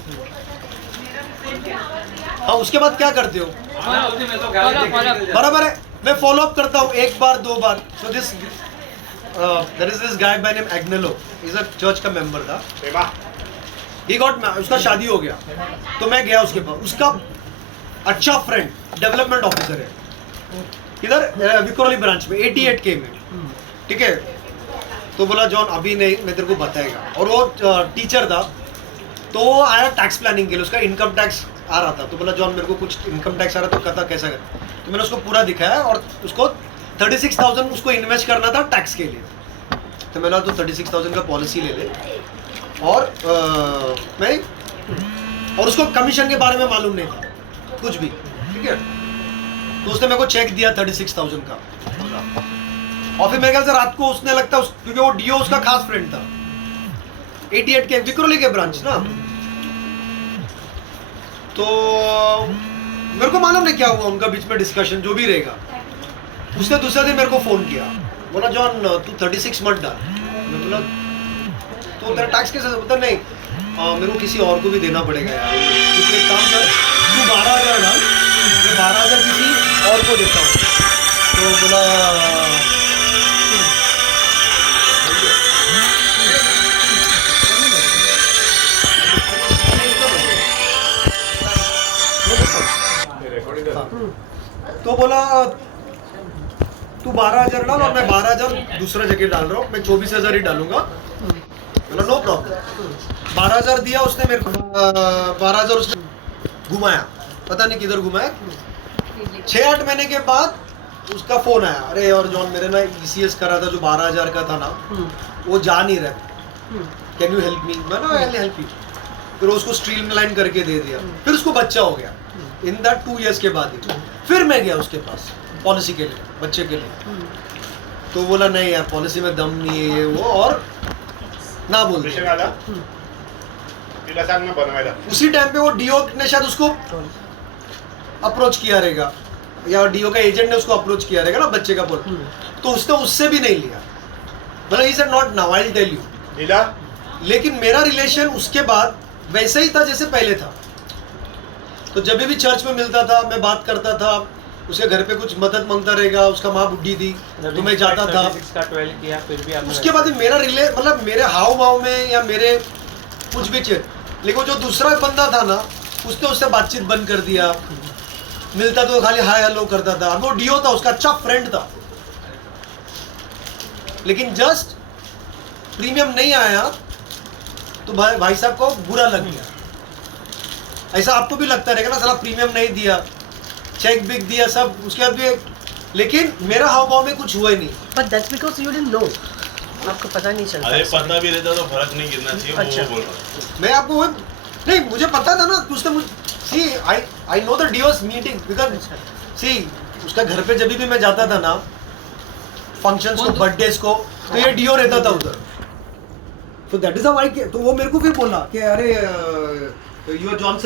हाँ, उसके बाद क्या करते हो? फॉलो बराबर है, मैं फॉलो अप करता हूँ 1 बार 2 बार। So this there is this guy by name Agnelo, is a church का मेंबर था। पेमा ही गॉट, उसका शादी हो गया तो मैं गया उसके पास। उसका अच्छा फ्रेंड डेवलपमेंट ऑफिसर है इधर विक्रोली ब्रांच में 88K में, ठीक है। तो बोला जॉन अभी नहीं, मैं तेरे को बताएगा। और वो टीचर था तो वो आया टैक्स प्लानिंग के लिए, उसका इनकम टैक्स आ रहा था। तो बोला जॉन मेरे को कुछ इनकम टैक्स आ रहा था, तो कहता कैसा कर। तो मैंने उसको पूरा दिखाया और उसको 36,000 उसको इन्वेस्ट करना था टैक्स के लिए। तो मैंने तो 36,000 का पॉलिसी ले ले और और उसको कमीशन के बारे में मालूम नहीं था कुछ भी, ठीक है। तो उसने मेरे को चेक दिया 36,000 का। और फिर मेरे ख्याल से रात को उसने लगता क्योंकि वो डीओ उसका खास फ्रेंड था 88K विक्रोली के ब्रांच ना। तो मेरे को मालूम नहीं क्या हुआ उनका बीच में डिस्कशन, जो भी रहेगा। उसने दूसरे दिन मेरे को फोन किया, बोला जॉन तू 36 मत डाल। मैं बोला तो तेरा टैक्स कैसे? पता नहीं मेरे को किसी और को भी देना पड़ेगा यार, तो एक काम कर तू 12,000 डाल, मैं 12,000 किसी और को देता हूँ। तो बोला तो बोला तू 12,000 डाल और मैं 12,000 दूसरा जगह डाल रहा हूँ, मैं 24,000 ही डालूंगा। बोला नो प्रॉब्लम। 12,000 दिया उसने मेरे को, 12,000 उसने घुमाया, पता नहीं किधर घुमाया। 6-8 महीने के बाद उसका फोन आया, अरे और जॉन मेरे ना ECS करा था जो 12,000 का था ना, वो जा नहीं रहा, कैन यू हेल्प मी? मैं ना आई हेल्प यू। फिर उसको स्ट्रीमलाइन करके दे दिया। फिर उसको बच्चा हो गया इन दैट 2 years के बाद ही। फिर मैं गया उसके पास पॉलिसी के लिए, बच्चे के लिए। तो बोला नहीं यार पॉलिसी में दम नहीं है ये वो, और ना बोल दिया। उसी टाइम पे वो डीओ ने शायद उसको अप्रोच किया रहेगा, या डीओ का एजेंट ने उसको अप्रोच किया रहेगा ना बच्चे का बोल, तो उसने उससे भी नहीं लिया। मतलब he said not now, I will tell you. लेकिन मेरा रिलेशन उसके बाद वैसे ही था जैसे पहले था। तो जब भी चर्च में मिलता था मैं बात करता था, उसके घर पे कुछ मदद मांगता रहेगा, उसका माँ बुढ़ी थी तो मैं जाता था। उसके बाद मेरा मतलब मेरे हाव भाव में या मेरे कुछ भी चीज, लेकिन जो दूसरा बंदा था ना उसने उससे बातचीत बंद कर दिया। मिलता तो खाली हाय हेलो करता था। वो डीओ था, उसका अच्छा फ्रेंड था, लेकिन जस्ट प्रीमियम नहीं आया तो भाई साहब को बुरा लग गया। ऐसा आपको भी लगता रहेगा ना, साला प्रीमियम नहीं दिया, चेक बिक दिया सब, उसके बाद भी लेकिन मेरा हाव भाव में कुछ हुआ ही नहीं। But that's because you didn't know. आपको पता नहीं चलता। अरे पता भी रहता तो फर्क नहीं गिरना चाहिए। अच्छा। वो बोल रहा मैं आपको नहीं, मुझे पता था ना, उसने मुझे see I know the DOs meeting because see उसका घर पे जब भी मैं जाता था ना फंक्शंस को, बर्थडेज को, तो ये डीओ रहता था उधर। तो दैट इज हाउ आई, तो वो मेरे को फिर बोला कि अरे यू आर जॉनसन